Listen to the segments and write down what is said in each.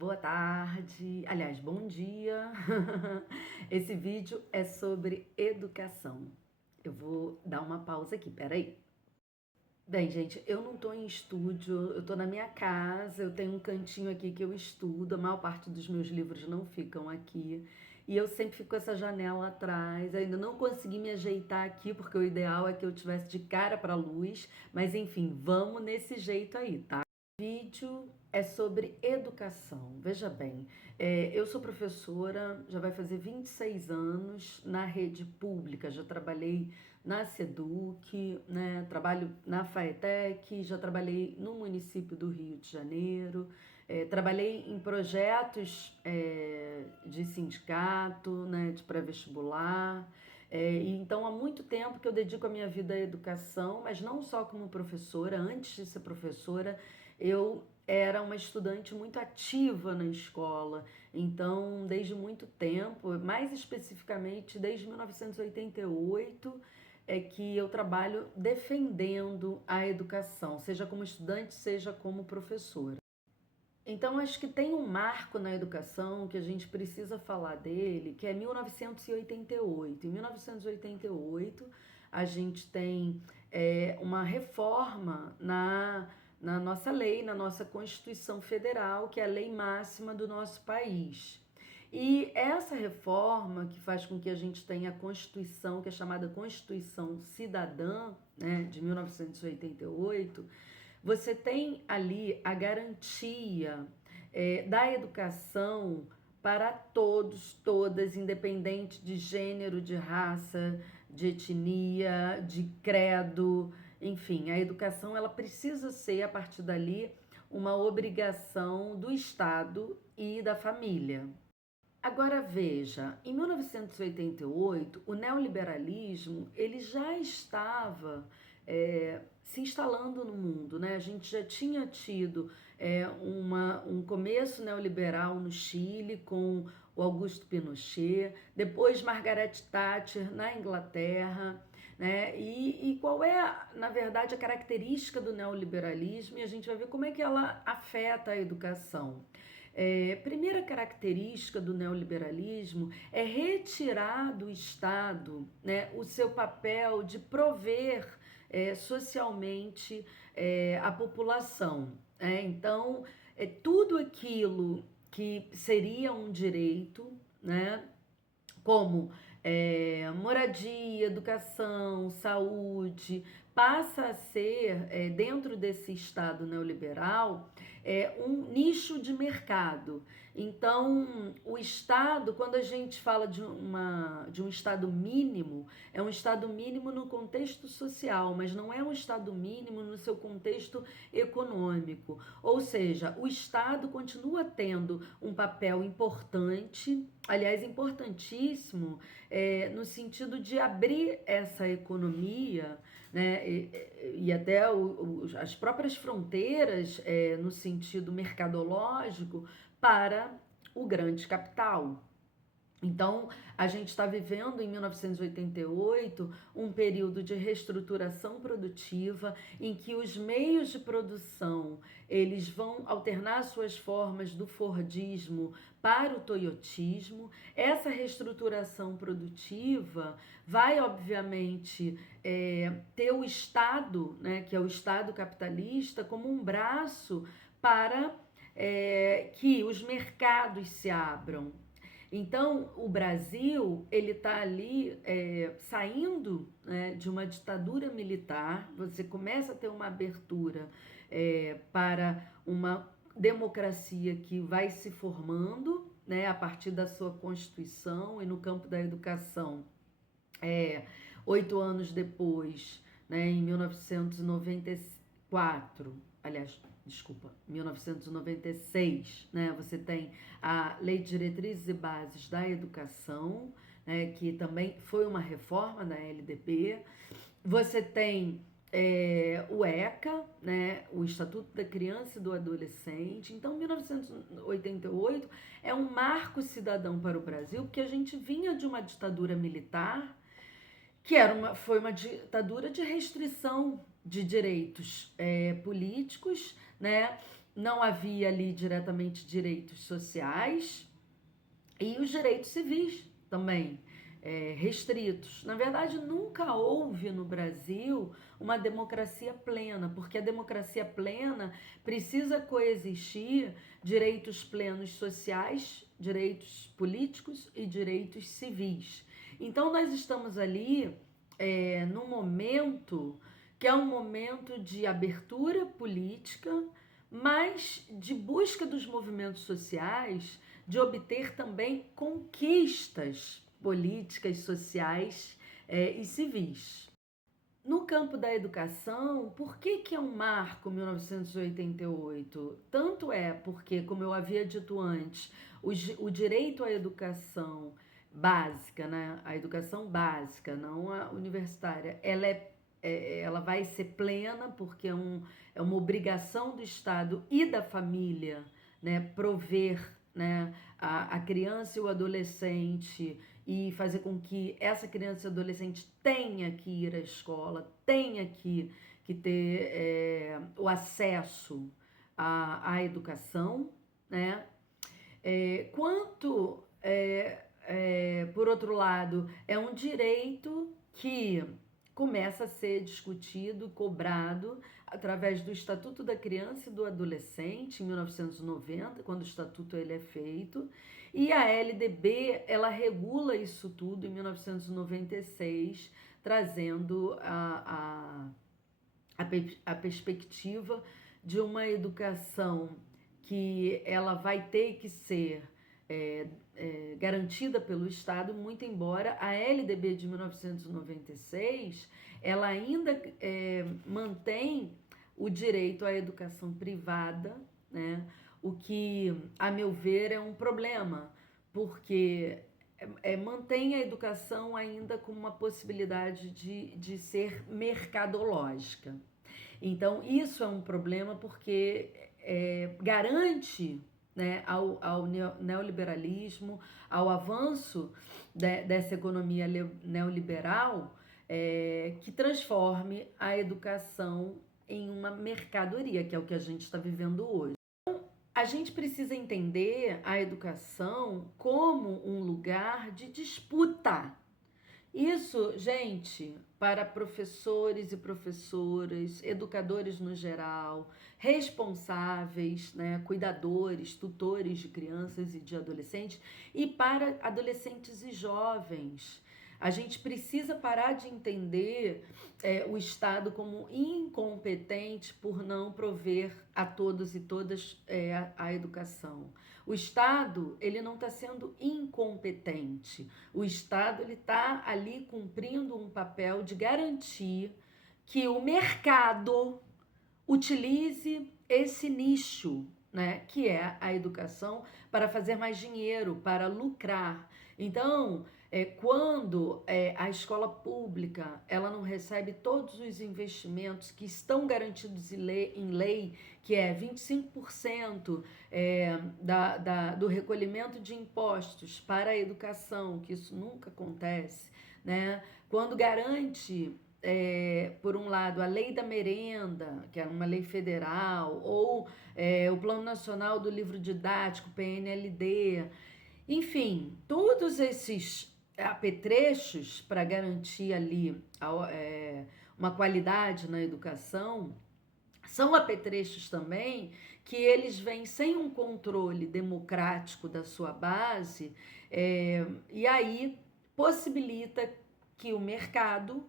Boa tarde, aliás, bom dia. Esse vídeo é sobre educação. Eu vou dar uma pausa aqui, peraí. Bem, gente, eu não tô em estúdio, eu tô na minha casa, eu tenho um cantinho aqui que eu estudo, a maior parte dos meus livros não ficam aqui. E eu sempre fico com essa janela atrás, ainda não consegui me ajeitar aqui, porque o ideal é que eu tivesse de cara para a luz, mas enfim, vamos nesse jeito aí, tá? Vídeo é sobre educação. Veja bem, eu sou professora, já vai fazer 26 anos na rede pública, já trabalhei na SEDUC, né, trabalho na FAETEC, já trabalhei no município do Rio de Janeiro, trabalhei em projetos de sindicato, né, de pré-vestibular. Então, há muito tempo que eu dedico a minha vida à educação, mas não só como professora. Antes de ser professora, eu era uma estudante muito ativa na escola, então, desde muito tempo, mais especificamente desde 1988, é que eu trabalho defendendo a educação, seja como estudante, seja como professora. Então, acho que tem um marco na educação que a gente precisa falar dele, que é 1988. Em 1988, a gente tem uma reforma na nossa lei, na nossa Constituição Federal, que é a lei máxima do nosso país. E essa reforma, que faz com que a gente tenha a Constituição, que é chamada Constituição Cidadã, né, de 1988, você tem ali a garantia da educação para todos, todas, independente de gênero, de raça, de etnia, de credo, enfim, a educação ela precisa ser, a partir dali, uma obrigação do Estado e da família. Agora veja, em 1988, o neoliberalismo ele já estava se instalando no mundo, né? A gente já tinha tido um começo neoliberal no Chile com o Augusto Pinochet, depois Margaret Thatcher na Inglaterra, né? E qual é, na verdade, a característica do neoliberalismo? E a gente vai ver como é que ela afeta a educação. Primeira característica do neoliberalismo é retirar do Estado, né, o seu papel de prover socialmente a população. Então, tudo aquilo que seria um direito, né, como moradia, educação, saúde, passa a ser, dentro desse Estado neoliberal, um nicho de mercado. Então, o Estado, quando a gente fala de um Estado mínimo, é um Estado mínimo no contexto social, mas não é um Estado mínimo no seu contexto econômico. Ou seja, o Estado continua tendo um papel importante, aliás, importantíssimo, no sentido de abrir essa economia, né, e até as próprias fronteiras, no sentido mercadológico, para o grande capital. Então, a gente está vivendo em 1988 um período de reestruturação produtiva em que os meios de produção eles vão alternar suas formas do Fordismo para o Toyotismo. Essa reestruturação produtiva vai, obviamente, ter o Estado, né, que é o Estado capitalista, como um braço para que os mercados se abram. Então, o Brasil ele está ali saindo, né, de uma ditadura militar. Você começa a ter uma abertura para uma democracia que vai se formando, né, a partir da sua Constituição e no campo da educação. 8 anos depois, né, em 1994, aliás, desculpa, 1996, né, você tem a Lei de Diretrizes e Bases da Educação, né, que também foi uma reforma da LDB. Você tem o ECA, né, o Estatuto da Criança e do Adolescente. Então, 1988 é um marco cidadão para o Brasil, porque a gente vinha de uma ditadura militar que foi uma ditadura de restrição de direitos políticos, né? não havia ali diretamente direitos sociais e os direitos civis também restritos. Na verdade, nunca houve no Brasil uma democracia plena, porque a democracia plena precisa coexistir direitos plenos sociais, direitos políticos e direitos civis. Então, nós estamos ali num momento que é um momento de abertura política, mas de busca dos movimentos sociais, de obter também conquistas políticas, sociais e civis. No campo da educação, por que é um marco 1988? Tanto é porque, como eu havia dito antes, o direito à educação básica, né? A educação básica, não a universitária, ela vai ser plena porque é uma obrigação do Estado e da família, né, prover, né, a criança e o adolescente e fazer com que essa criança e adolescente tenha que ir à escola, tenha que ter o acesso à educação, né? Por outro lado, é um direito que começa a ser discutido, cobrado através do Estatuto da Criança e do Adolescente, em 1990, quando o Estatuto ele é feito, e a LDB, ela regula isso tudo em 1996, trazendo a perspectiva de uma educação que ela vai ter que ser garantida pelo Estado, muito embora a LDB de 1996 ela ainda mantém o direito à educação privada, né? O que, a meu ver, é um problema, porque mantém a educação ainda como uma possibilidade de ser mercadológica. Então, isso é um problema porque garante, né, ao neoliberalismo, ao avanço dessa economia neoliberal, que transforme a educação em uma mercadoria, que é o que a gente está vivendo hoje. Então, a gente precisa entender a educação como um lugar de disputa. Isso, gente, para professores e professoras, educadores no geral, responsáveis, né, cuidadores, tutores de crianças e de adolescentes, e para adolescentes e jovens. A gente precisa parar de entender o Estado como incompetente por não prover a todos e todas a educação. O Estado, ele não está sendo incompetente. O Estado, ele está ali cumprindo um papel de garantir que o mercado utilize esse nicho, né, que é a educação, para fazer mais dinheiro, para lucrar. Então, quando a escola pública ela não recebe todos os investimentos que estão garantidos em lei, que é 25% do recolhimento de impostos para a educação, que isso nunca acontece, né? Quando garante por um lado, a lei da merenda, que é uma lei federal, ou o Plano Nacional do Livro Didático, PNLD, enfim, todos esses apetrechos para garantir ali uma qualidade na educação, são apetrechos também que eles vêm sem um controle democrático da sua base, e aí possibilita que o mercado,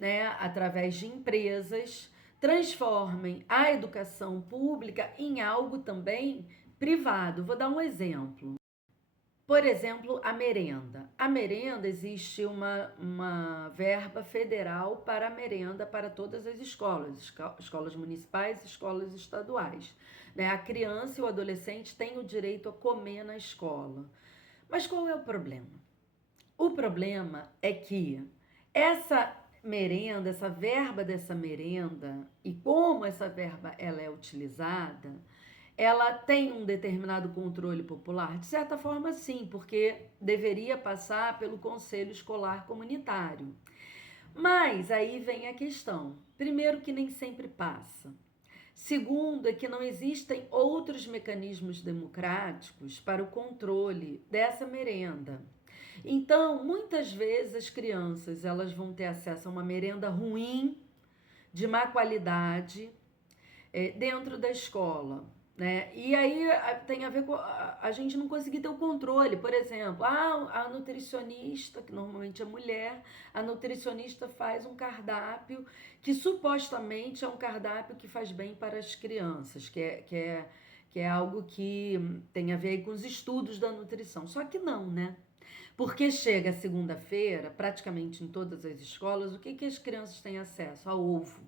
né, através de empresas, transformem a educação pública em algo também privado. Vou dar um exemplo. Por exemplo, a merenda. A merenda, existe uma verba federal para a merenda para todas as escolas, escolas municipais e escolas estaduais. Né? A criança e o adolescente têm o direito a comer na escola. Mas qual é o problema? O problema é que essa merenda, essa verba dessa merenda e como essa verba ela é utilizada, ela tem um determinado controle popular? De certa forma, sim, porque deveria passar pelo Conselho Escolar Comunitário. Mas aí vem a questão. Primeiro, que nem sempre passa. Segundo, é que não existem outros mecanismos democráticos para o controle dessa merenda. Então, muitas vezes as crianças elas vão ter acesso a uma merenda ruim, de má qualidade, dentro da escola. Né? E aí tem a ver com a gente não conseguir ter o controle. Por exemplo, a nutricionista, que normalmente é mulher, a nutricionista faz um cardápio que supostamente é um cardápio que faz bem para as crianças, que é algo que tem a ver aí com os estudos da nutrição. Só que não, né? Porque chega segunda-feira, praticamente em todas as escolas, o que, que as crianças têm acesso? A ovo.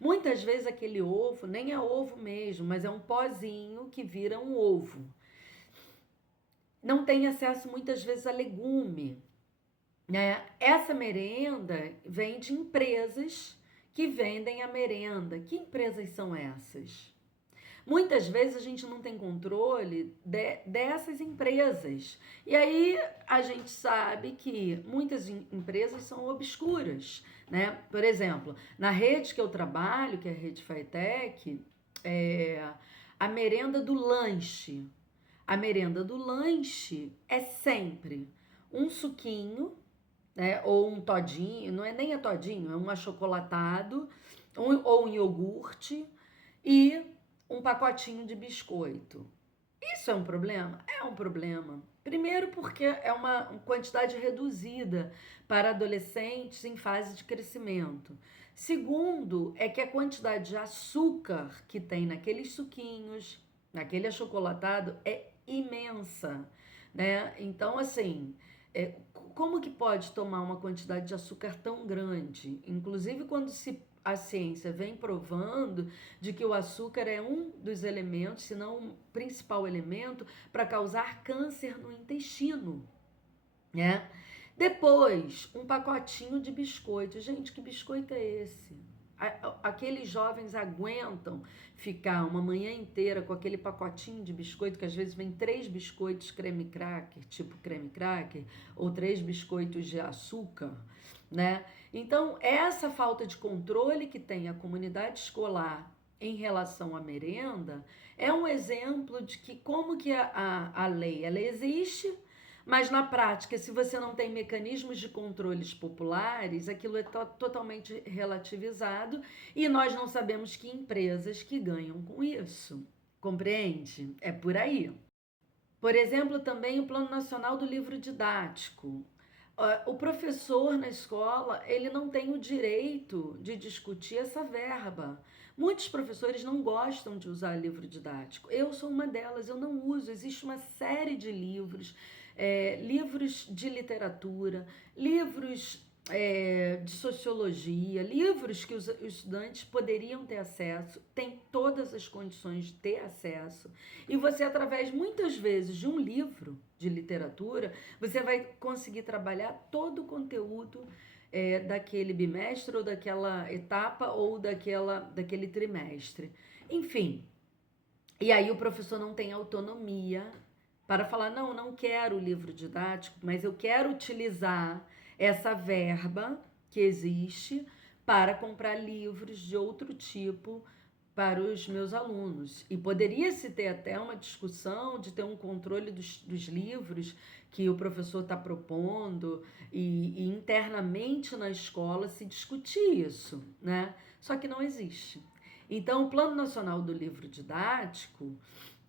Muitas vezes aquele ovo nem é ovo mesmo, mas é um pozinho que vira um ovo. Não tem acesso muitas vezes a legume, né? Essa merenda vem de empresas que vendem a merenda. Que empresas são essas? Muitas vezes a gente não tem controle dessas empresas. E aí a gente sabe que muitas empresas são obscuras, né? Por exemplo, na rede que eu trabalho, que é a rede Faetec, a merenda do lanche. A merenda do lanche é sempre um suquinho, né? Ou um todinho, não é nem a todinho, é um achocolatado, ou um iogurte e um pacotinho de biscoito. Isso é um problema? É um problema. Primeiro, porque é uma quantidade reduzida para adolescentes em fase de crescimento. Segundo, é que a quantidade de açúcar que tem naqueles suquinhos, naquele achocolatado, é imensa, né? Então, assim, como que pode tomar uma quantidade de açúcar tão grande? Inclusive, quando a ciência vem provando de que o açúcar é um dos elementos, se não o principal elemento, para causar câncer no intestino, né? Depois, um pacotinho de biscoito. Gente, que biscoito é esse? Aqueles jovens aguentam ficar uma manhã inteira com aquele pacotinho de biscoito, que às vezes vem 3 biscoitos creme cracker, tipo creme cracker, ou 3 biscoitos de açúcar, né? Então, essa falta de controle que tem a comunidade escolar em relação à merenda é um exemplo de que como que a lei ela existe, mas na prática, se você não tem mecanismos de controles populares, aquilo é totalmente relativizado e nós não sabemos que empresas que ganham com isso. Compreende? É por aí. Por exemplo, também o Plano Nacional do Livro Didático. O professor na escola, ele não tem o direito de discutir essa verba. Muitos professores não gostam de usar livro didático. Eu sou uma delas, eu não uso. Existe uma série de livros, livros de literatura, livros de sociologia, livros que os estudantes poderiam ter acesso, têm todas as condições de ter acesso, e você, através muitas vezes de um livro de literatura, você vai conseguir trabalhar todo o conteúdo daquele bimestre, ou daquela etapa, ou daquele trimestre. Enfim, e aí o professor não tem autonomia para falar, não, não quero o livro didático, mas eu quero utilizar essa verba que existe para comprar livros de outro tipo para os meus alunos. E poderia-se ter até uma discussão de ter um controle dos livros que o professor está propondo e internamente na escola se discutir isso, né? Só que não existe. Então, o Plano Nacional do Livro Didático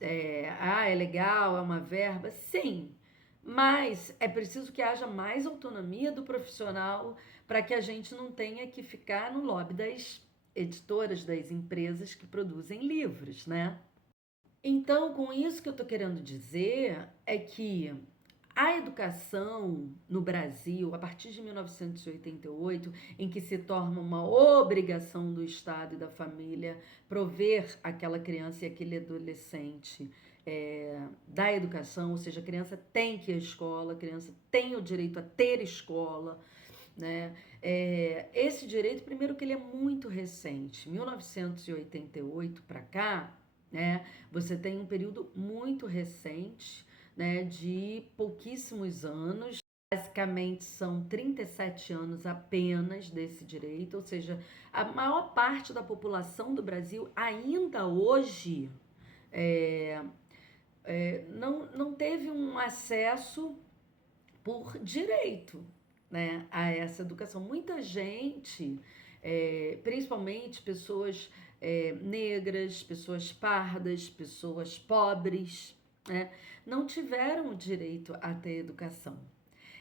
é legal, é uma verba, sim, mas é preciso que haja mais autonomia do profissional para que a gente não tenha que ficar no lobby das editoras, das empresas que produzem livros, né? Então, com isso que eu estou querendo dizer é que a educação no Brasil, a partir de 1988, em que se torna uma obrigação do Estado e da família prover aquela criança e aquele adolescente da educação, ou seja, a criança tem que ir à escola, a criança tem o direito a ter escola, né? Esse direito, primeiro que ele é muito recente, 1988 para cá, né? Você tem um período muito recente, né, de pouquíssimos anos, Basicamente, são 37 anos apenas desse direito, ou seja, a maior parte da população do Brasil ainda hoje é, não teve um acesso por direito, né, a essa educação. Muita gente, principalmente pessoas negras, pessoas pardas, pessoas pobres, né, não tiveram o direito a ter educação.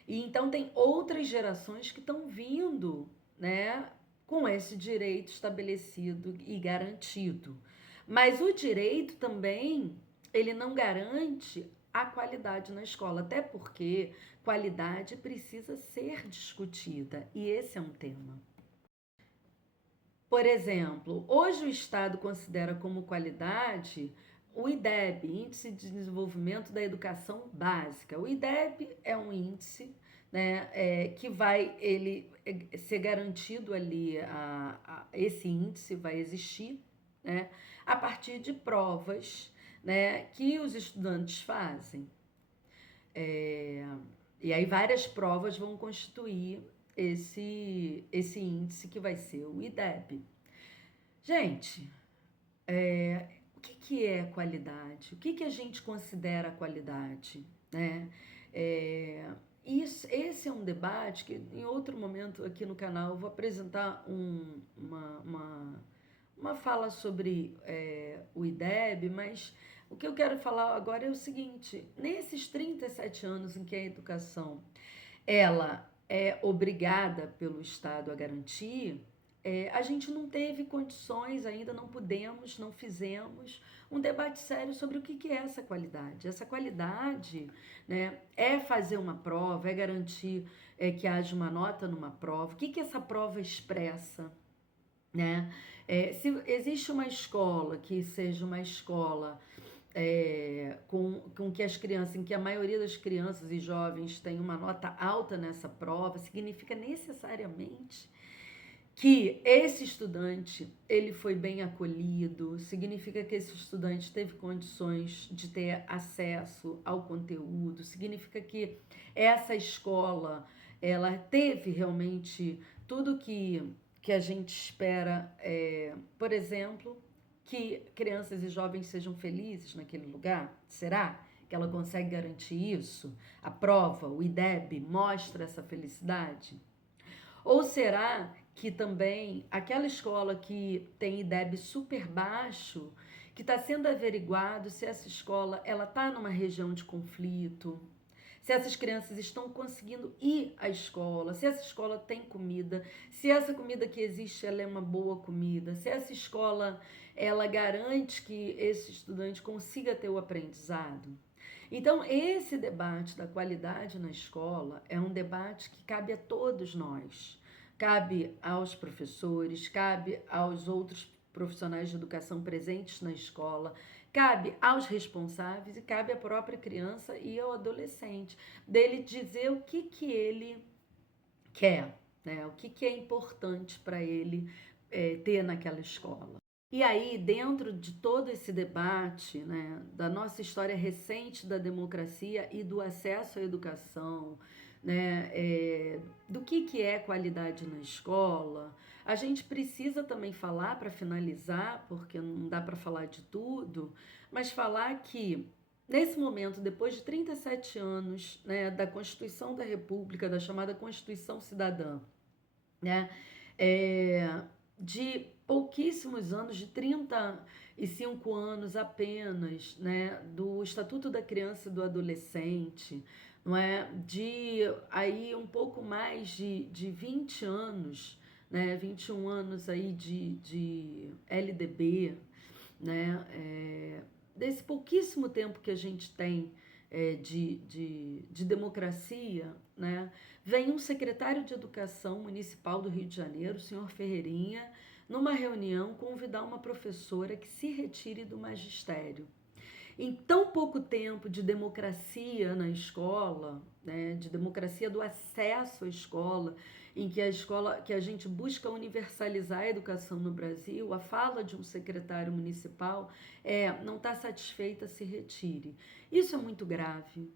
E então tem outras gerações que estão vindo, né, com esse direito estabelecido e garantido. Mas o direito também, ele não garante a qualidade na escola, até porque qualidade precisa ser discutida, e esse é um tema. Por exemplo, hoje o Estado considera como qualidade o IDEB, Índice de Desenvolvimento da Educação Básica. O IDEB é um índice, né, que vai ser garantido ali, esse índice vai existir, né, a partir de provas, né, que os estudantes fazem. E aí várias provas vão constituir esse índice que vai ser o IDEB. Gente, o que é qualidade? O que a gente considera qualidade, né? Esse é um debate que em outro momento aqui no canal eu vou apresentar uma fala sobre o IDEB, mas o que eu quero falar agora é o seguinte: nesses 37 anos em que a educação ela é obrigada pelo Estado a garantir, a gente não teve condições ainda, não pudemos, não fizemos um debate sério sobre o que é essa qualidade. Essa qualidade, né, é fazer uma prova, é garantir que haja uma nota numa prova. O que essa prova expressa? Né? Se existe uma escola que seja uma escola com que as crianças, em que a maioria das crianças e jovens tem uma nota alta nessa prova, significa necessariamente que esse estudante ele foi bem acolhido, significa que esse estudante teve condições de ter acesso ao conteúdo, significa que essa escola ela teve realmente tudo que a gente espera, por exemplo, que crianças e jovens sejam felizes naquele lugar? Será que ela consegue garantir isso? A prova, o IDEB, mostra essa felicidade? Ou será que também aquela escola que tem IDEB super baixo, que está sendo averiguado se essa escola ela está numa região de conflito, se essas crianças estão conseguindo ir à escola, se essa escola tem comida, se essa comida que existe ela é uma boa comida, se essa escola ela garante que esse estudante consiga ter o aprendizado. Então, esse debate da qualidade na escola é um debate que cabe a todos nós. Cabe aos professores, cabe aos outros profissionais de educação presentes na escola, cabe aos responsáveis e cabe à própria criança e ao adolescente, dele dizer o que ele quer, né? O que é importante para ele ter naquela escola. E aí, dentro de todo esse debate, né, da nossa história recente da democracia e do acesso à educação, né, do que é qualidade na escola, a gente precisa também falar, para finalizar, porque não dá para falar de tudo, mas falar que, nesse momento, depois de 37 anos, né, da Constituição da República, da chamada Constituição Cidadã, né, de pouquíssimos anos, de 35 anos apenas, né, do Estatuto da Criança e do Adolescente, não é? De aí um pouco mais de 20 anos, né, 21 anos aí de LDB, né, desse pouquíssimo tempo que a gente tem de democracia, né, vem um secretário de Educação Municipal do Rio de Janeiro, o senhor Ferreirinha, numa reunião convidar uma professora que se retire do magistério. Em tão pouco tempo de democracia na escola, né, de democracia do acesso à escola, em que a gente busca universalizar a educação no Brasil, a fala de um secretário municipal não está satisfeita, se retire. Isso é muito grave.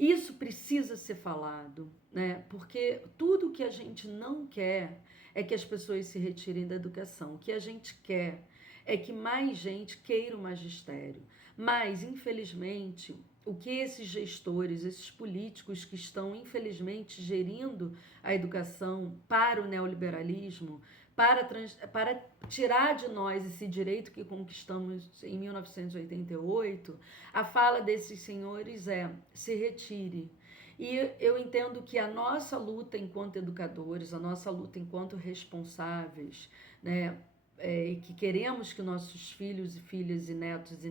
Isso precisa ser falado, né? Porque tudo que a gente não quer é que as pessoas se retirem da educação. O que a gente quer é que mais gente queira o magistério. Mas, infelizmente, o que esses gestores, esses políticos que estão, infelizmente, gerindo a educação para o neoliberalismo, para tirar de nós esse direito que conquistamos em 1988, a fala desses senhores é: se retire. E eu entendo que a nossa luta enquanto educadores, a nossa luta enquanto responsáveis, né, e que queremos que nossos filhos e filhas e netas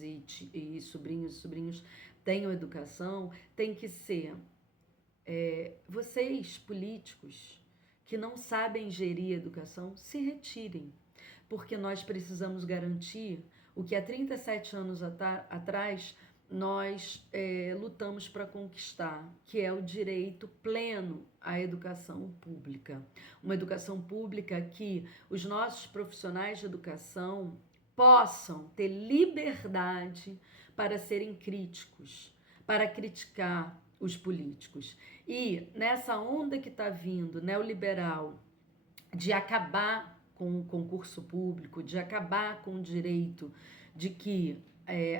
e sobrinhos tenham educação, tem que ser vocês, políticos, que não sabem gerir a educação, se retirem, porque nós precisamos garantir o que há 37 anos atrás nós lutamos para conquistar, que é o direito pleno à educação pública. Uma educação pública que os nossos profissionais de educação possam ter liberdade para serem críticos, para criticar os políticos. E nessa onda que está vindo, neoliberal, de acabar com o concurso público, de acabar com o direito de que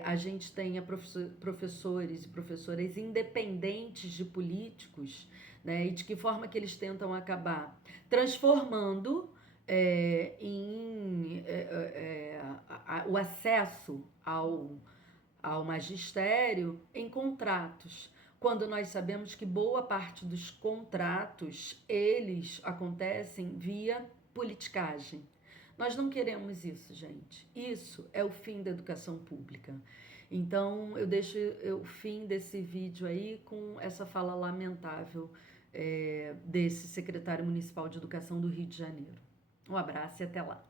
a gente tenha professores e professoras independentes de políticos, né, e de que forma que eles tentam acabar transformando o acesso ao magistério em contratos, quando nós sabemos que boa parte dos contratos, eles acontecem via politicagem. Nós não queremos isso, gente. Isso é o fim da educação pública. Então, eu deixo o fim desse vídeo aí com essa fala lamentável desse secretário municipal de educação do Rio de Janeiro. Um abraço e até lá.